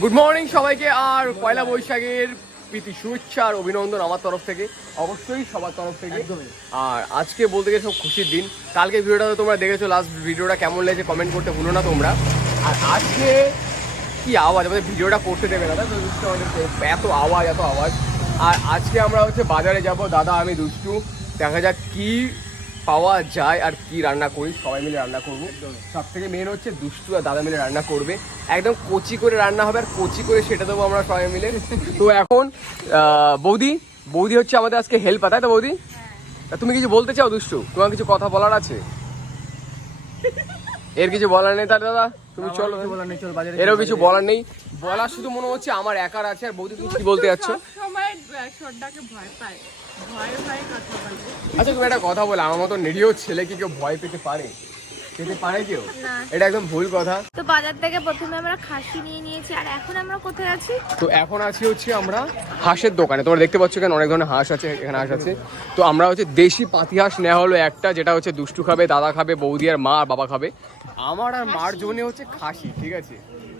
Good morning সবাইকে আর পয়লা বৈশাখের প্রীতি শুভেচ্ছা আর অভিনন্দন আমার তরফ থেকে। অবশ্যই সবার তরফ থেকে। আর আজকে বলতে গেলে সব খুশির দিন। কালকে ভিডিওটা তো তোমরা দেখেছ লাস্ট ভিডিওটা কেমন লেগেছে কমেন্ট করতে ভুলো না তোমরা। আর আজকে কি আওয়াজ? আমাদের ভিডিওটা করতে দেবে দাদা তো দুষ্টু আমাদের এত আওয়াজ এত আওয়াজ। আর আজকে আমরা হচ্ছে বাজারে যাব। দাদা আমি দুষ্টু। দেখা যাক কি পাওয়া যায় আর কি রান্না করি সবাই মিলে রান্না করব। সব থেকে মেন হচ্ছে দুষ্টু আর দাদা মিলে রান্না করবে। একদম কচি করে রান্না হবে আর কচি করে সেটা দেবো আমরা সবাই মিলে। তো এখন বৌদি বৌদি হচ্ছে আমাদের আজকে হেল্প তাই তো বৌদি? তুমি কিছু বলতে চাও দুষ্টু? তোমার কিছু কথা বলার আছে? এর কিছু বলার নেই তাহলে দাদা? তুমি চলো। এরও কিছু বলার নেই। বলার শুধু মনে হচ্ছে আমার একার আছে আর বৌদি তুমি কি বলতে যাচ্ছ? সময় সর্দাকে ভয় পায়। ভয়ে ভয়ে কথা বলে। আচ্ছা তুমি একটা কথা বলে আমার মতো নিরীহ ছেলে কি কেউ ভয় পেতে পারে? পেতে পারে কেউ? এটা একদম ভুল কথা। তো বাজার থেকে প্রথমে আমরা খাসি নিয়ে নিয়েছি আর এখন আমরা কোথায় আছি? তো এখন আছি হচ্ছে আমরা হাঁসের দোকানে। তোমরা দেখতে পাচ্ছ এখানে অনেক ধরনের হাঁস আছে এখানে হাঁস আছে। তো আমরা হচ্ছে দেশি পাতি হাঁস নেওয়া হলো একটা যেটা হচ্ছে দুষ্টু খাবে দাদা খাবে বৌদি আর মা আর বাবা খাবে। আমার আর মার জন্য হচ্ছে খাসি ঠিক আছে?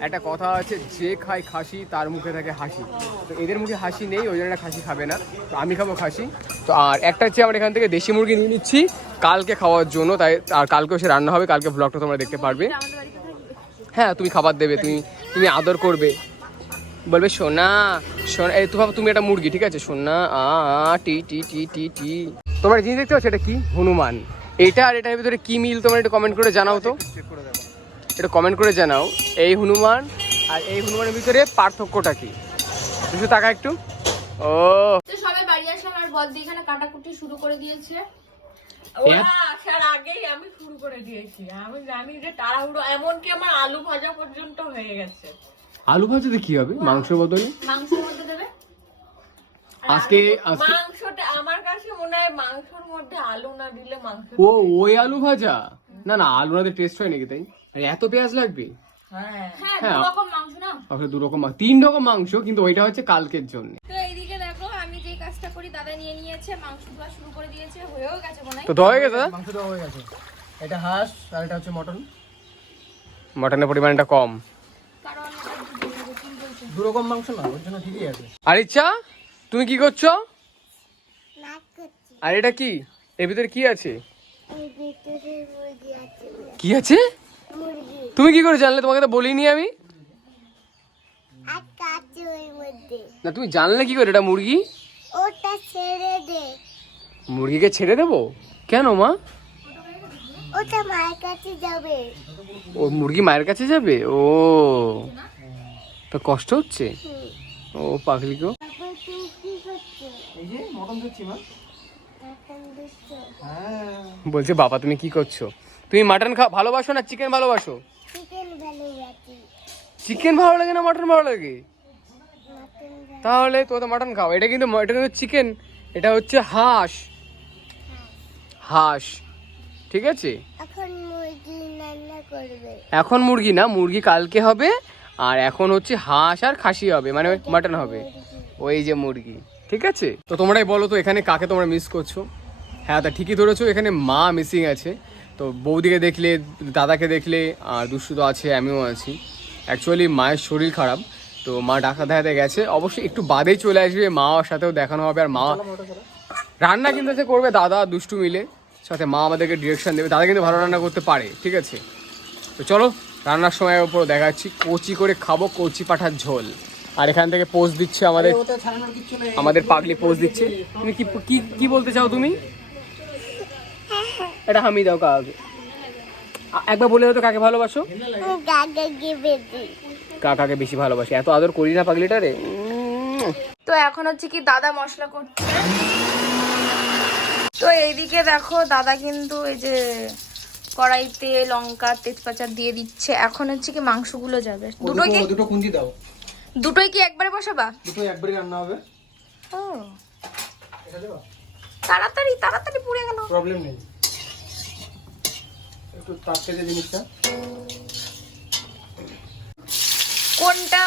একটা কথা আছে, যে খায় খাসি, তার মুখে থাকে হাসি। তো এদের মুখে হাসি নেই, ওই জন্য খাসি খাবে না। তো আমি খাব খাসি। তো আর একটা হচ্ছে আমরা এখান থেকে দেশি মুরগি নিয়ে নিচ্ছি, কালকে খাওয়ার জন্য। তাই, আর কালকেও সে রান্না হবে, কালকে ব্লগটা তোমরা দেখতে পারবে। হ্যাঁ তুমি খাবার দেবে, তুমি তুমি আদর করবে। বলবে, সোনা সোনা, এই তো ভাবো তুমি একটা মুরগি, ঠিক আছে? সোনা, আ টি টি টি টি টি। তোমার জিনিস দেখতে পাচ্ছ এটা কি? হনুমান। এটা আর এটার ভিতরে কি মিল, তোমার একটু কমেন্ট করে জানাও তো। এটা কমেন্ট করে জানাও এই হনুমান আর এই হনুমানের ভিতরে পার্থক্যটা কি? কিছু টাকা একটু। ও। তো সবাই বাড়ি আসলাম আর বল দিয়ে এখানে কাটাকুটি শুরু করে দিয়েছে। ওরা আসার আগেই আমি শুরু করে দিয়েছি। আমি জানি যে তাড়াহুড়ো এমনকি আমার আলু ভাজা পর্যন্ত হয়ে গেছে। আলু ভাজাতে কি হবে? মাংস বদলে? মাংসের মধ্যে দেবে? আজকে আজকে মাংসটা আমার কাছে মনে হয় মাংসের মধ্যে আলু না দিলে মাংস ও ওই আলু ভাজা? না না আলু ভাজা টেস্ট হয় নাকি তাই? এত পেঁয়াজ লাগবে? হ্যাঁ। হ্যাঁ হ্যাঁ। দু রকম মাংস না আসলে দু রকম মাংস। তিন রকম মাংস কিন্তু ওইটা হচ্ছে কালকের জন্য। তো এইদিকে দেখো আমি যে কাজটা করি দাদা নিয়ে নিয়েছে মাংস দেওয়া শুরু করে দিয়েছে হয়েও গেছে মনে হয়। তো হয়ে গেছে? মাংস হয়ে গেছে। এটা হাঁস আর এটা হচ্ছে মটন। মটনের পরিমাণটা কম। কারণ। দু রকম মাংস না ওর জন্য ঠিকই আছে। আর ইচ্ছা তুমি কি করছ? আর এটা কি? এর ভিতরে কি আছে। কি আছে? তুমি কি করে জানলে? তোমাকে তো বলিনি আমি। না তুমি জানলে কি করে এটা মুরগি? ওটা ছেড়ে দে। মুরগিকে ছেড়ে দেবো? কেন মা? ওটা মায়ের কাছে যাবে। ও মুরগি মায়ের কাছে যাবে? ও তো কষ্ট হচ্ছে? ও পাগলি গো। তারপর তুই কি করছ এই যে মটন দিচ্ছি মা। এখন দিচ্ছো। হ্যাঁ। বলছে বাবা তুমি কি করছ? তুমি মাটন খা ভালোবাসো না চিকেন ভালোবাসো? চিকেন ভালো লাগে। না মাটন ভালো লাগে? তাহলে তো তো মাটন খাও। এটা কিন্তু এটা কিন্তু চিকেন এটা হচ্ছে হাঁস। হাঁস। ঠিক আছে? এখন মুরগি রান্না করবে। এখন মুরগি না মুরগি কালকে হবে আর এখন হচ্ছে হাঁস আর খাসি হবে মানে মাটন হবে। ওই যে মুরগি। ঠিক আছে? তো তোমরাই বলো তো এখানে কাকে তোমরা মিস করছ? হ্যাঁ তা ঠিকই ধরেছো এখানে মা মিসিং আছে। তো বৌদিকে দেখলে দাদাকে দেখলে আর দুষ্টু তো আছে আমিও আছি। অ্যাকচুয়ালি মায়ের শরীর খারাপ তো মা ডাক্তার দেখাতে গেছে। অবশ্যই একটু বাদেই চলে আসবে মার সাথেও দেখানো হবে আর মা রান্না কিন্তু সে করবে দাদা দুষ্টু মিলে। সাথে মা আমাদেরকে ডিরেকশন দেবে। দাদা কিন্তু ভালো রান্না করতে পারে ঠিক আছে? তো চলো রান্নার সময় ওপর দেখাচ্ছি কচি করে খাব কচি পাঠার ঝোল। আর এখান থেকে পোজ দিচ্ছে আমাদের আমাদের পাগলি পোজ দিচ্ছে। তুমি কি কি বলতে চাও তুমি? এটা হামি দাও কাকে একবার বলে দাও তো কাকে ভালোবাসো। কাকাকে বেশি ভালোবাসি। এত আদর করি না পাগলিটা রে। তো এখন হচ্ছে কি দাদা মশলা করছে তো এইদিকে দেখো দাদা কিন্তু এই যে কড়াইতে লঙ্কা তেজপাতা দিয়ে দিচ্ছে। এখন হচ্ছে কি মাংসগুলো যাবে। দুটোই কি দুটো- দুটো কুঞ্জি দাও। দুটোই কি একবারে বসাবা? দুটো একবারই রান্না হবে। ও। এটা দেবো? তাড়াতাড়ি তাড়াতাড়ি পুড়ে গেল। প্রবলেম নেই। একটু তার থেকে জিনিসটা কোনটা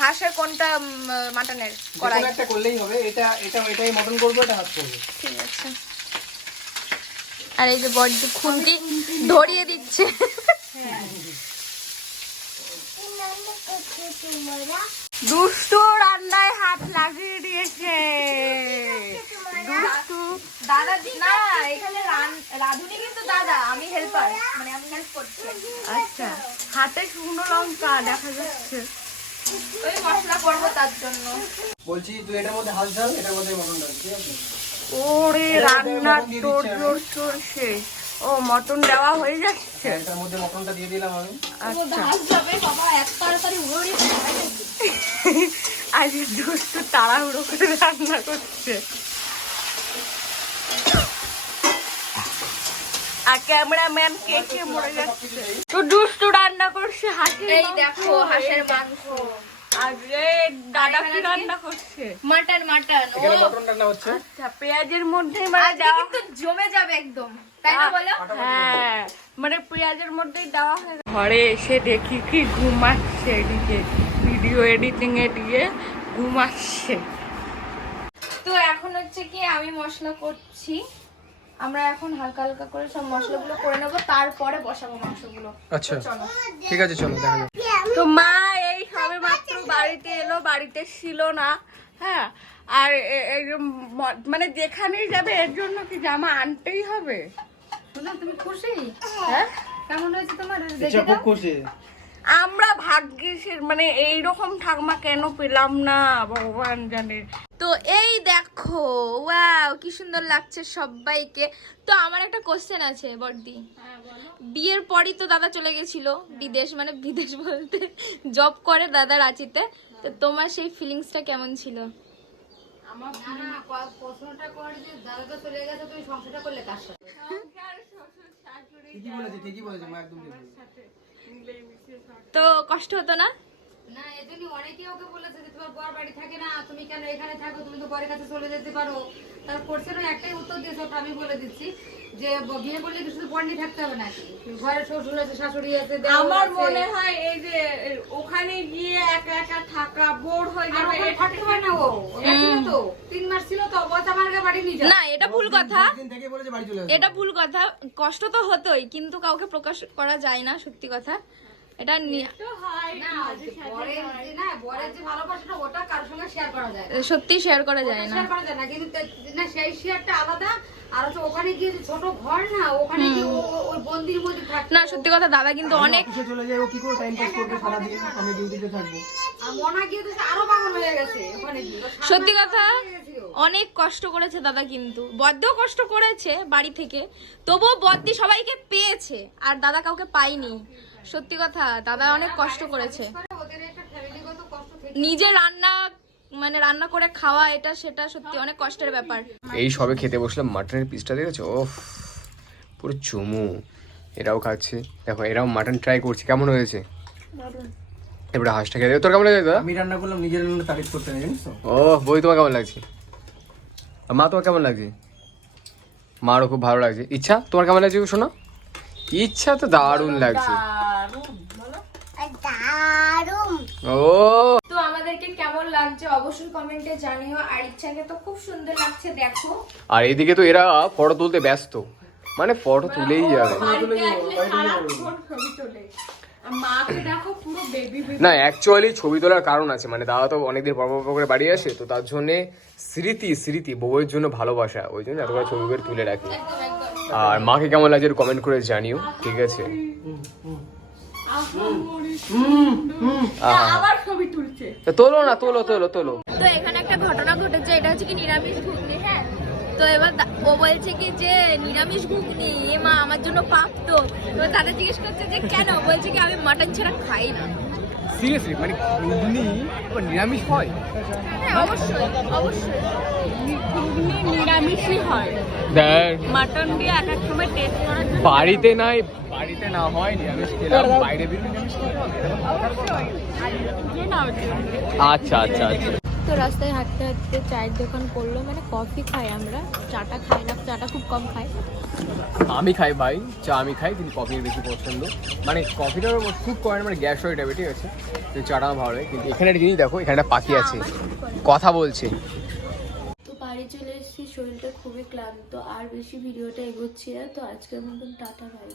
হাঁসের কোনটা মাটনের কড়াই? একটা করলেই হবে। এটা এটা এটাই মটন করব এটা হাত করব। ঠিক আছে। আর এই যে বড্ড খুন্তি ধরিয়ে দিচ্ছে। তোমরা দুষ্টু রান্নায় হাত লাগিয়ে দিয়েছে। দুষ্টু। দাদা না এখানে রান- রাঁধুনি কিন্তু দাদা আমি হেল্পার মানে আমি হেল্প করছি। আচ্ছা হাতে শুকনো লঙ্কা দেখা যাচ্ছে। ওই মশলা করব তার জন্য। বলছি তুই এটার মধ্যে হাল ঝাল এটার মধ্যে মটন ডাল ঠিক আছে? ওরে রান্নার তোর। জোর চলছে। ও মটন দেওয়া হয়ে যাচ্ছে? এটার মধ্যে মটনটা দিয়ে দিলাম আমি। আচ্ছা। আজ দুষ্টু তাড়াহুড়ো করে রান্না করছে। আর ক্যামেরাম্যান কে কে মরে যাচ্ছে? তো দুষ্টু রান্না করছে হাঁসের এই দেখো হাঁসের মাংস। আর এই দাদা কি রান্না করছে? Mutton mutton. এখানে মটন রান্না হচ্ছে। আচ্ছা পেঁয়াজের মধ্যে মানে কিন্তু জমে যাবে একদম। তাই না বলো? হ্যাঁ মানে পেঁয়াজের মধ্যেই দেওয়া হয় ঘরে এসে দেখি কি ঘুমাচ্ছে এদিকে ভিডিও এডিটিং এ দিয়ে ঘুমাচ্ছে। তো এখন হচ্ছে কি আমি মশলা করছি। আমরা এখন হালকা হালকা করে সব মশলাগুলো করে নেব তারপরে বসাবো মাংসগুলো। আচ্ছা চলো। ঠিক আছে চলো দেখা যাক। তো মা এই সবে মাত্র বাড়িতে এলো বাড়িতে ছিল না হ্যাঁ। আর এই মানে যেখানেই যাবে এর জন্য কি জামা আনতেই হবে? তুমি খুশি? হ্যাঁ? কেমন হয়েছে তোমার? খুব খুশি। আমরা ভাগ্যের মানে এইরকম ঠাকমা কেন পেলাম না ভগবান জানে। তো এই দেখো ওয়াও কি সুন্দর লাগছে সবাইকে। তো আমার একটা কোশ্চেন আছে বর্দি। বিয়ের পরই তো দাদা চলে গেছিল বিদেশ মানে বিদেশ বলতে জব করে দাদা রাঁচিতে তো তোমার সেই ফিলিংসটা কেমন ছিল? ঠিকই বলেছে ঠিকই বলেছে মা একদম ঠিক তো কষ্ট হতো না? না এজন্য অনেকেই ওকে বলেছে যে তোমার বর বাড়ি থাকে না তুমি কেন এখানে থাকো তুমি তো বরের কাছে চলে যেতে পারো। তার কোর্সেরও একটাই উত্তর দিয়েছে ওটা আমি বলে দিচ্ছি যে বিয়ে করলে কি শুধু বন্ডি থাকতে হবে নাকি? ঘরে শ্বশুর আছে শাশুড়ি আছে আমার মনে হয় এই যে ওখানে গিয়ে একা একা থাকা বোর হয়ে যাবে। থাকতে পারে না ও। ও তো তিন মাস ছিল তো বলছে আমার বাড়ি নিয়ে না এটা ভুল কথা। দিন থেকে বলেছে বাড়ি চলে আসবে। এটা ভুল কথা। কষ্ট তো হতোই কিন্তু কাউকে প্রকাশ করা যায় না সত্যি কথা। এটা নি- না বরের যে না বরের যে ভালোবাসাটা ওটা কারোর সঙ্গে শেয়ার করা যায় না। সত্যি শেয়ার করা যায় না। শেয়ার করা যায় না কিন্তু না সেই শেয়ারটা আলাদা। আর ওখানে গিয়ে যে ঘর না ওখানে গিয়ে ও- ও- ওই বন্দির মধ্যে থাকে না সত্যি কথা দাদা কিন্তু অনেক অফিসে চলে যায় ও কি করে টাইম পাস করবে সারাদিন? আমি ডিউটিতে থাকব। আর গিয়ে তো সে আরও পাগল গেছে ওখানে গিয়ে। ও সাত সত্যি কথা। অনেক কষ্ট করেছে দাদা কিন্তু। বদ্দেও কষ্ট করেছে বাড়ি থেকে। তবুও বদ্দি সবাইকে পেয়েছে আর দাদা কাউকে পাইনি সত্যি কথা দাদা অনেক কষ্ট করেছে। নিজে রান্না মানে রান্না করে খাওয়া এটা সেটা সত্যি অনেক কষ্টের ব্যাপার। এই সবে খেতে বসলাম মাটনের পিসটা দেখেছ? ওফ পুরো চুমু। এরাও খাচ্ছে। দেখো এরাও মাটন ট্রাই করছে। কেমন হয়েছে? এবারে হাঁসটা খেতে তোর কেমন লাগছে দাদা? আমি রান্না করলাম নিজের রান্না তারিফ করতে নেই জানিস তো? ও বই তোমার কেমন লাগছে? মা তোমার কেমন লাগছে? মারও খুব ভালো লাগছে। ইচ্ছা? তোমার কেমন লাগছে শোনো? ইচ্ছা তো দারুণ লাগছে। ও! তো আমাদেরকে কেমন লাগছে অবশ্যই কমেন্টে জানিও। আর ইচ্ছাকে তো খুব সুন্দর লাগছে দেখো। আর এদিকে তো এরা ফটো তুলতে ব্যস্ত। মানে ফটো তুলেই যাবে। মাকে দেখো পুরো বেবি না অ্যাকচুয়ালি ছবি তোলার কারণ আছে মানে দাদা তো অনেকদিন পর পর করে বাড়ি আসে তো তার জন্য স্মৃতি স্মৃতি বউয়ের জন্য ভালোবাসা ওই জন্য এতগুলো ছবি করে তুলে রাখি। আর মাকে কেমন লাগছে কমেন্ট করে জানিও ঠিক আছে? আহা। আবার ছবি তুলছে। তা তোলো না তোলো তোলো তোলো। তো এখানে একটা ঘটনা ঘটেছে এটা হচ্ছে কি নিরামিষ তো এবার ও বলছে কি যে নিরামিষ ঘুগনি। এ মা আমার জন্য পাপ তো এবার দাদা জিজ্ঞেস করছে যে কেন? বলছে কি আমি মাটন ছাড়া খাই না। সিরিয়াসলি মানে ঘুগনি নিরামিষ হয়? হ্যাঁ অবশ্যই অবশ্যই। ঘুগনি নিরামিষই হয়। দেখ। মাটন দিয়ে এক এক সময় টেস্ট করার জন্য। বাড়িতে নাই বাড়িতে না হয় নিরামিষ খেলাম বাইরে। আচ্ছা আচ্ছা আচ্ছা। তো রাস্তায় হাঁটতে হাঁটতে চায়ের দোকান পড়ল মানে কফি খাই আমরা। চাটা খাই না চাটা খুব কম খাই। আমি খাই ভাই চা আমি খাই কিন্তু কফি বেশি পছন্দ। মানে কফিটা খুব করে মানে গ্যাস হয়ে যাবে ঠিক আছে? তো চাটা আমার ভালো লাগে কিন্তু এখানে একটা জিনিস দেখো এখানে একটা পাখি আছে। কথা বলছে। তো বাড়ি চলে এসেছি শরীরটা খুবই ক্লান্ত আর বেশি ভিডিওটা এগোচ্ছি না তো আজকের মতন টাটা বাই।